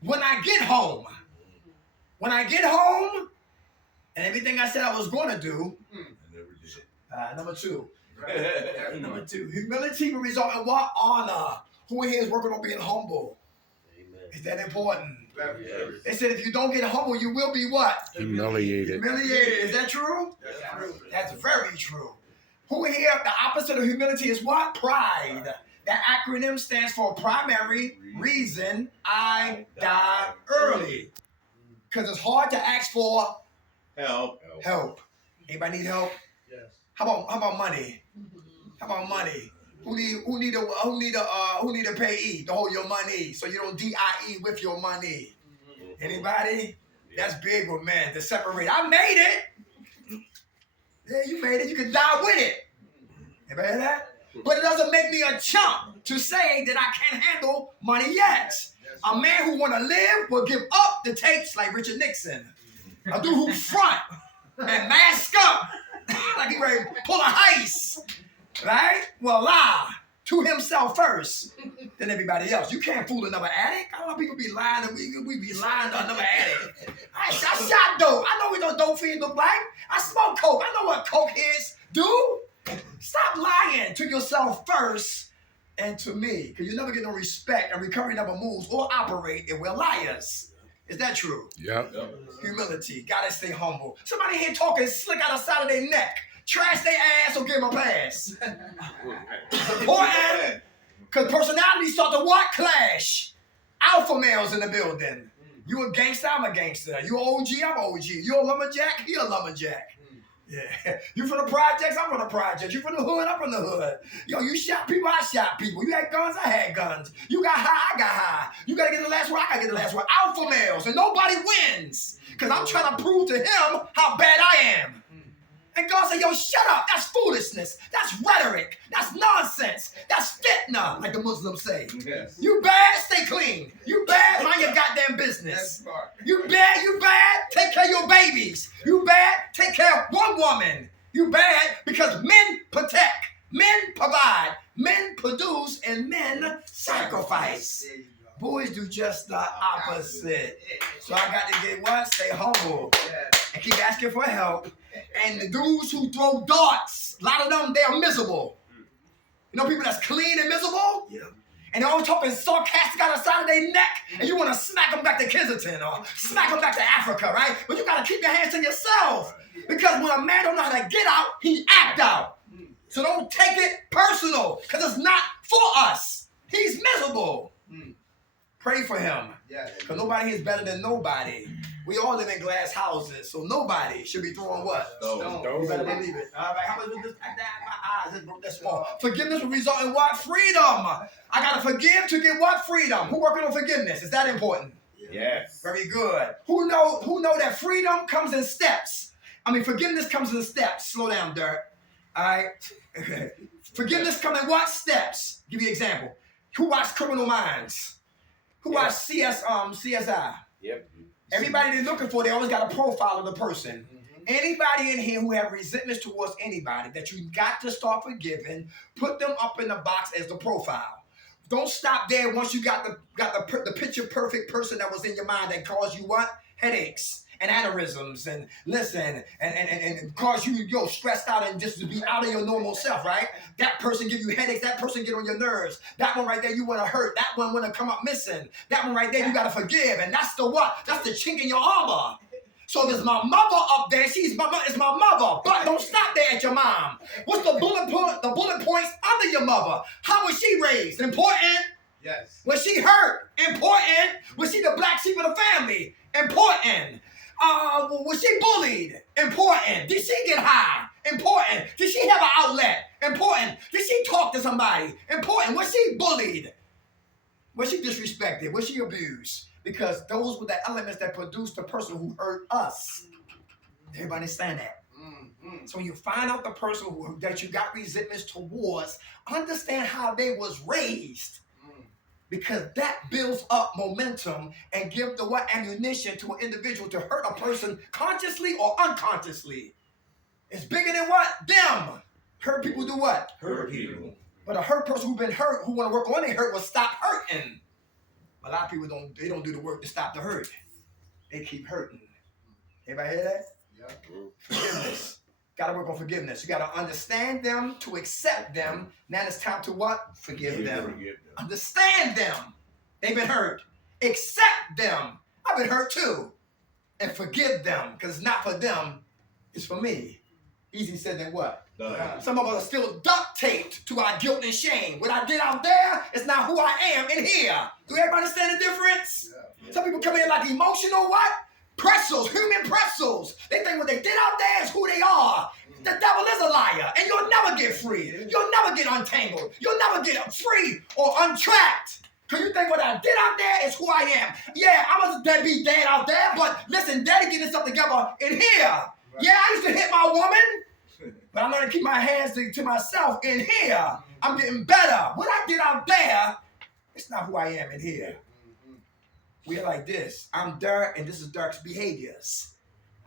when I get home, and everything I said I was going to do, number two. Number two, humility will result in what? Honor. Who in here is working on being humble? Amen. Is that important? They said if you don't get humble, you will be what? Humiliated. Humiliated. Is that true? That's very true. Who here, the opposite of humility is what? Pride. That acronym stands for primary reason I die early. Because it's hard to ask for help. Anybody need help? Yes. How about money? How about money? Who need a payee to hold your money so you don't DIE with your money? Anybody? That's big with men to separate. I made it. Yeah, you made it. You can die with it. Anybody hear that? But it doesn't make me a chump to say that I can't handle money yet. A man who want to live will give up the tapes like Richard Nixon. A dude who front and mask up like he ready to pull a heist. Right? Well, lie to himself first, then everybody else. You can't fool another addict. I don't know people be lying. We be lying to another addict. I shot dope. I know what those dope fiends look like. I smoke coke. I know what coke heads do. Stop lying to yourself first and to me, because you never get no respect, and recovery never moves or operate if we're liars. Is that true? Yep. Humility. Gotta stay humble. Somebody here talking slick out the side of their neck. Trash their ass or give them a pass. Important, because personalities start to what? Clash. Alpha males in the building. You a gangster, I'm a gangster. You an OG, I'm an OG. You a lumberjack, he a lumberjack. Yeah. You from the projects, I'm from the projects. You from the hood, I'm from the hood. Yo, you shot people, I shot people. You had guns, I had guns. You got high, I got high. You gotta get the last word, I gotta get the last word. Alpha males, and nobody wins. Because I'm trying to prove to him how bad I am. And God said, yo, shut up. That's foolishness. That's rhetoric. That's nonsense. That's fitna, like the Muslims say. Yes. You bad, stay clean. You bad, mind your goddamn business. You bad, take care of your babies. You bad, take care of one woman. You bad because men protect, men provide, men produce, and men sacrifice. Boys do just the opposite. So I got to get what? Stay humble. And keep asking for help. And the dudes who throw darts, a lot of them, they are miserable. You know people that's clean and miserable? Yeah. And they're always talking sarcastic out the side of their neck, and you want to smack them back to Kensington or smack them back to Africa, right? But you got to keep your hands to yourself. Because when a man don't know how to get out, he act out. So don't take it personal, because it's not for us. He's miserable. Pray for him. Because nobody here is better than nobody. We all live in glass houses, so nobody should be throwing what? Stone. You better believe it. All right, how much was this? My eyes broke that small. Forgiveness will result in what? Freedom. I got to forgive to get what? Freedom. Who working on forgiveness? Is that important? Yes. Very good. Who know that freedom comes in steps? I mean, forgiveness comes in steps. Slow down, Dirt. All right? Forgiveness comes in what? Steps. Give you an example. Who watched Criminal Minds? Who watched CSI? Yep. Everybody they're looking for, they always got a profile of the person. Anybody in here who have resentments towards anybody that you got to start forgiving, put them up in the box as the profile. Don't stop there once you got the picture perfect person that was in your mind that caused you what? Headaches and aneurysms and and cause you stressed out and just to be out of your normal self, right? That person give you headaches, that person get on your nerves. That one right there you want to hurt, that one want to come up missing. That one right there you got to forgive, and that's the what? That's the chink in your armor. So there's my mother up there, it's my mother, but don't stop there at your mom. What's the bullet points under your mother? How was she raised? Important? Yes. Was she hurt? Important. Was she the black sheep of the family? Important. Was she bullied? Important. Did she get high? Important. Did she have an outlet? Important. Did she talk to somebody? Important. Was she bullied? Was she disrespected? Was she abused? Because those were the elements that produced the person who hurt us. Everybody understand that? So when you find out the person that you got resentments towards, understand how they was raised. Because that builds up momentum and gives the what ammunition to an individual to hurt a person consciously or unconsciously. It's bigger than what? Them. Hurt people do what? Hurt people. But a hurt person who's been hurt, who want to work on their hurt, will stop hurting. A lot of people don't do the work to stop the hurt. They keep hurting. Everybody hear that? Yeah. Forgiveness. Gotta work on forgiveness. You gotta understand them to accept them. Now it's time to what? Forgive them. Understand them. They've been hurt. Accept them. I've been hurt too. And forgive them. Because it's not for them, it's for me. Easy said than what? Some of us are still duct taped to our guilt and shame. What I did out there is not who I am in here. Do everybody understand the difference? Yeah. Some people come in like emotional what? Pretzels, human pretzels. They think what they did out there is who they are. The devil is a liar, and you'll never get free. You'll never get untangled. You'll never get free or untracked. Because you think what I did out there is who I am. Yeah, I was a deadbeat dad out there, but listen, daddy getting stuff together in here. Right. Yeah, I used to hit my woman, but I'm going to keep my hands to myself in here. I'm getting better. What I did out there, it's not who I am in here. We're like this. I'm Dirk, and this is Dirk's behaviors.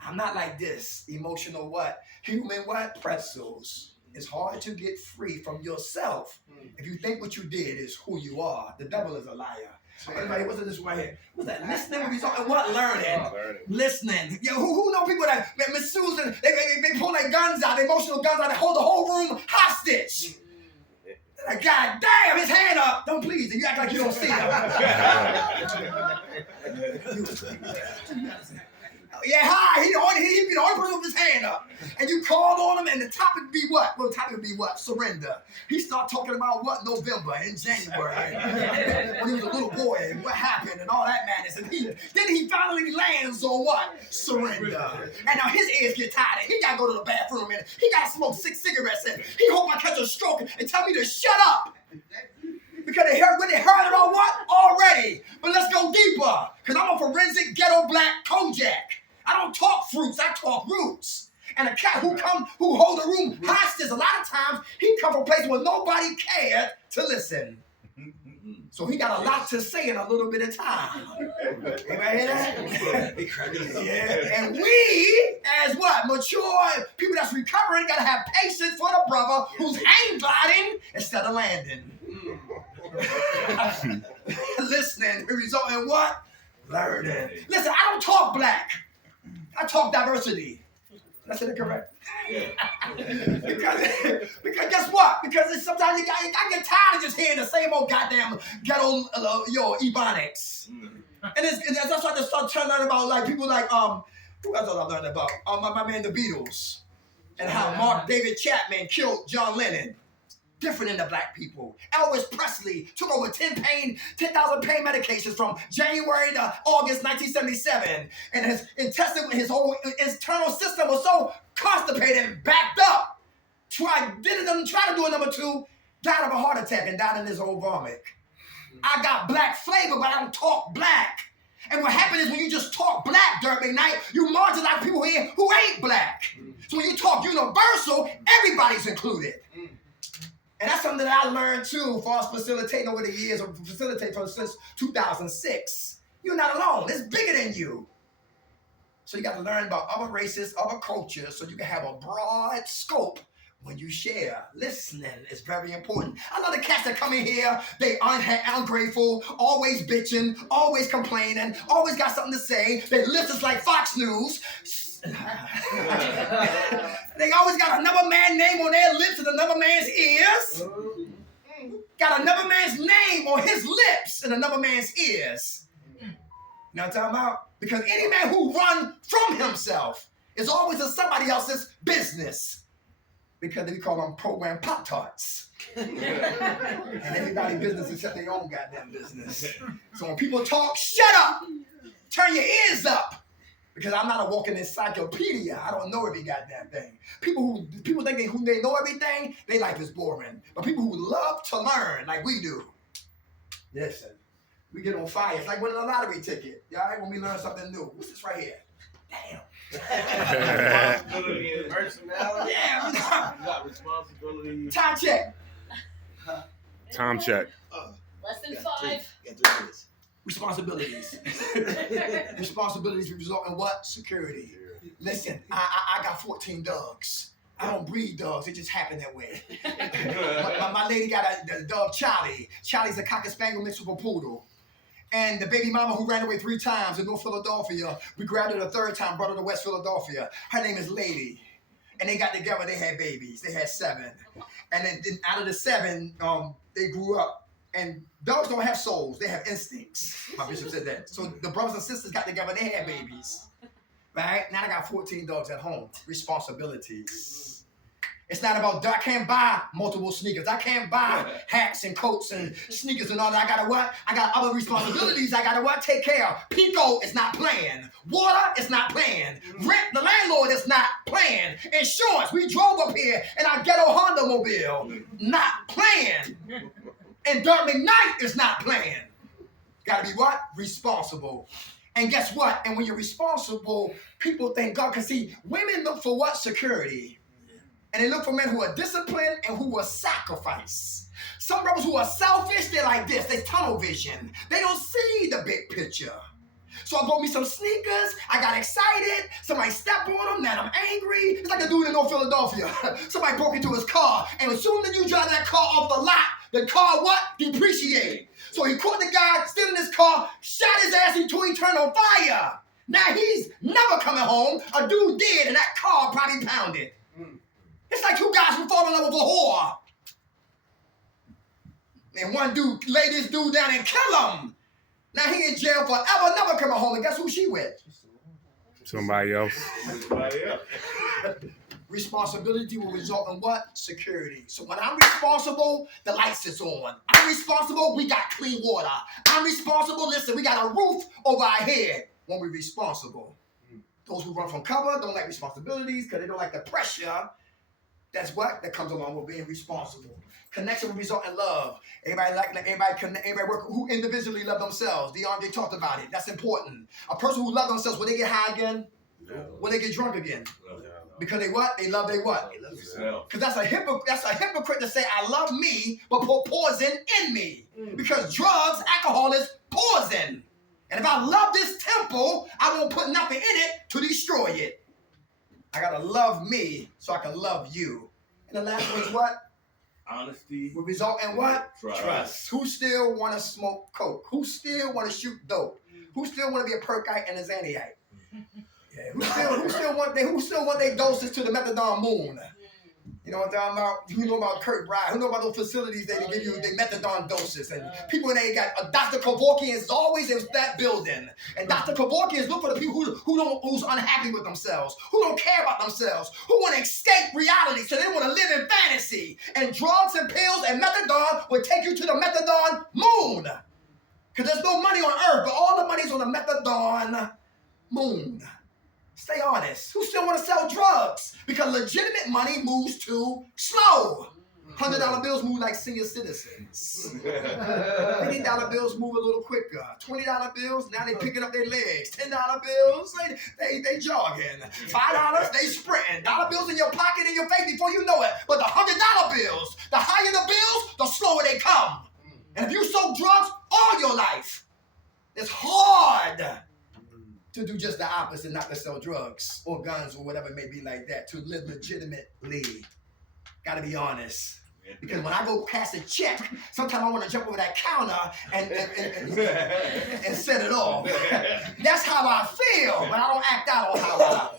I'm not like this. Emotional what? Human what? Pretzels. It's hard to get free from yourself if you think what you did is who you are. The devil is a liar. Everybody, what's this right here? What's that? Listening? What? Learning. Listening. Yeah, who know people that, Miss Susan, they pull their guns out, their emotional guns out, they hold the whole room hostage. Like, God damn, his hand up. Don't please, you act like you don't see him. Yeah, hi. He be the only person with his hand up. And you called on him, and the topic would be what? Well, the topic would be what? Surrender. He started talking about what? November and January. When he was a little boy, and what happened, and all that madness. And then he finally lands on what? Surrender. And now his ears get tired, and he got to go to the bathroom, and he got to smoke 6 cigarettes, and he hope I catch a stroke and tell me to shut up. Because they heard it all what? Already. But let's go deeper. Because I'm a forensic ghetto black Kojak. I don't talk fruits, I talk roots. And a cat who hold the room hostage, a lot of times, he come from a place where nobody cared to listen. So he got a lot to say in a little bit of time. Anybody hear that? Yeah. And we, as what? Mature people that's recovering, gotta have patience for the brother who's hang gliding instead of landing. Listening, result in what? Learning. Listen, I don't talk black. I talk diversity. That's it correct. because guess what? Because sometimes I get tired of just hearing the same old goddamn ghetto ebonics. And that's why I just start turning out about like people like who else I learned about? My man the Beatles. And how Mark David Chapman killed John Lennon. Different in the black people. Elvis Presley took over 10,000 pain medications from January to August 1977. And his whole internal system was so constipated and backed up. Tried to do a number 2, died of a heart attack and died in his old vomit. I got black flavor, but I don't talk black. And what happens is when you just talk black, Dirk McKnight, you marginalize people here who ain't black. So when you talk universal, everybody's included. And that's something that I learned too, for us facilitating over the years, or facilitating since 2006. You're not alone. It's bigger than you. So you got to learn about other races, other cultures, so you can have a broad scope when you share. Listening is very important. I know the cats that come in here, they ungrateful, always bitching, always complaining, always got something to say. They lips is like Fox News. They always got another man's name on their lips and another man's ears. Got another man's name on his lips and another man's ears. You know what I'm talking about? Because any man who runs from himself is always in somebody else's business. Because we call them program Pop-Tarts. And everybody's business except their own goddamn business. So when people talk, shut up. Turn your ears up. Because I'm not a walking encyclopedia. I don't know every goddamn thing. People think they know everything, their life is boring. But people who love to learn like we do, listen, we get on fire. It's like winning a lottery ticket. All right, when we learn something new. What's this right here? Damn. Responsibility and personality. Yeah, You got responsibility. time check. Time check. Lesson 5. Responsibilities. Responsibilities result in what? Security. Listen, I got 14 dogs. I don't breed dogs. It just happened that way. my lady got a dog, Charlie. Charlie's a Cocker Spaniel mixed with a poodle. And the baby mama who ran away 3 times in North Philadelphia, we grabbed her the 3rd time, brought her to West Philadelphia. Her name is Lady. And they got together, they had babies. They had 7. And then out of the 7, they grew up. And dogs don't have souls, they have instincts. My bishop said that. So the brothers and sisters got together, they had babies. Right? Now I got 14 dogs at home. Responsibilities. It's not about, I can't buy multiple sneakers. I can't buy hats and coats and sneakers and all that. I gotta what? I got other responsibilities. I gotta what? Take care of. Pico is not playing. Water is not playing. Rent, the landlord is not playing. Insurance, we drove up here in our ghetto Honda mobile. Not playing. And Dirt McKnight is not playing. Gotta be what? Responsible. And guess what? And when you're responsible, people thank God. Because see, women look for what? Security. And they look for men who are disciplined and who will sacrifice. Some brothers who are selfish, they're like this. They tunnel vision. They don't see the big picture. So I bought me some sneakers. I got excited. Somebody stepped on them. Now I'm angry. It's like a dude in North Philadelphia. Somebody broke into his car. And as soon as you drive that car off the lot, the car what? Depreciated. So he caught the guy stealing his car, shot his ass until he turned on fire. Now he's never coming home. A dude dead and that car probably pounded. It's like 2 guys who fall in love with a whore. And one dude lay this dude down and kill him. Now he in jail forever, never coming home. And guess who she with? Somebody else. Responsibility will result in what? Security. So when I'm responsible, the lights is on. I'm responsible, we got clean water. I'm responsible, listen, we got a roof over our head when we're responsible. Those who run from cover don't like responsibilities because they don't like the pressure. That's what that comes along with being responsible. Connection will result in love. Everybody work who individually love themselves. DeAndre talked about it. That's important. A person who loves themselves, will they get high again? No. Will they get drunk again? No. Because they what? They love they what? They love themselves. Because that's a hypocrite to say I love me but put poison in me. Because drugs, alcohol is poison. And if I love this temple, I won't put nothing in it to destroy it. I gotta love me so I can love you. And the last one is what? Honesty. Will result in what? Trust. Who still want to smoke coke? Who still want to shoot dope? Who still want to be a perkite and a Xanniite? Yeah. Who still want their doses to the methadone moon? You know what I'm talking about? Who know about Kurt Bride? Who know about those facilities that give you the methadone doses? And people in there got Dr. Kevorkian is always in that building. And Dr. Kevorkian is looking for the people who's unhappy with themselves, who don't care about themselves, who want to escape reality, so they want to live in fantasy. And drugs and pills and methadone will take you to the methadone moon. Because there's no money on earth, but all the money's on the methadone moon. Stay honest. Who still want to sell drugs? Because legitimate money moves too slow. $100 bills move like senior citizens. $50 bills move a little quicker. $20 bills, now they picking up their legs. $10 bills, they jogging. $5, they sprinting. Dollar bills in your pocket, in your face before you know it. But the $100 bills, the higher the bills, the slower they come. And if you sold drugs all your life, it's hard to do just the opposite, not to sell drugs or guns or whatever it may be like that, to live legitimately. Gotta be honest. Because when I go pass a check, sometimes I want to jump over that counter and set it off. That's how I feel, but I don't act out on how I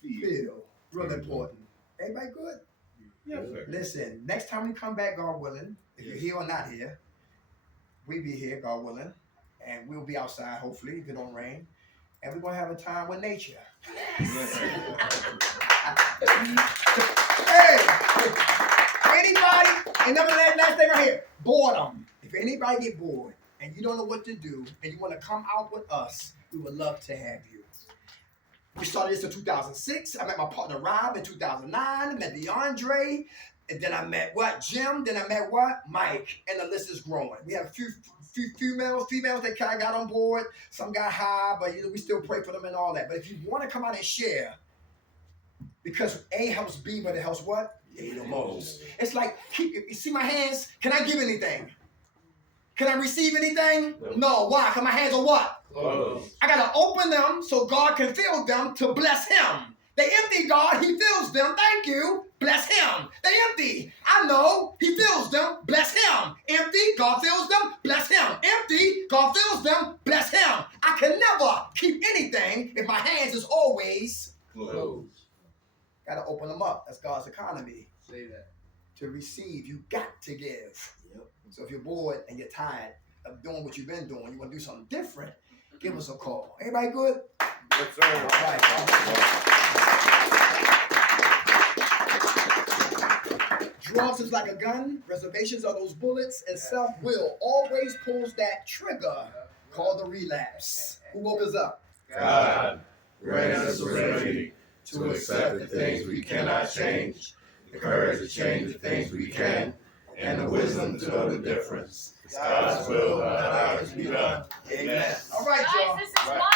feel. Real important. Everybody good? Yes, sir. Listen, next time we come back, God willing, if you're here or not here, we'll be here, God willing, and we'll be outside, hopefully, if it don't rain. And we're going to have a time with nature. Yes. Hey, anybody, and last thing right here, boredom. If anybody get bored and you don't know what to do and you want to come out with us, we would love to have you. We started this in 2006. I met my partner Rob in 2009. I met DeAndre. And then I met what? Jim. Then I met what? Mike. And the list is growing. We have a few females that kind of got on board. Some got high, but we still pray for them and all that. But if you want to come out and share, because A helps B, but it helps what? A the most. It's like, you see my hands? Can I give anything? Can I receive anything? No. Why? Because my hands are what? Close. I got to open them so God can fill them to bless him. They empty, God, he fills them. Thank you. Bless him. They empty. I know he fills them. Bless him. Empty, God fills them. Bless him. Empty, God fills them. Bless him. I can never keep anything if my hands is always Close. got to open them up. That's God's economy. Say that. To receive, you got to give. So if you're bored and you're tired of doing what you've been doing, you want to do something different, give us a call. Everybody good? Yes, sir. All right. Drugs is like a gun. Reservations are those bullets. And self-will always pulls that trigger called the relapse. Who woke us up? God, grant us the remedy to accept the things we cannot change, the courage to change the things we can, and the wisdom to know the difference. God's will, not ours, be done. Amen. All right, y'all. Guys, this is my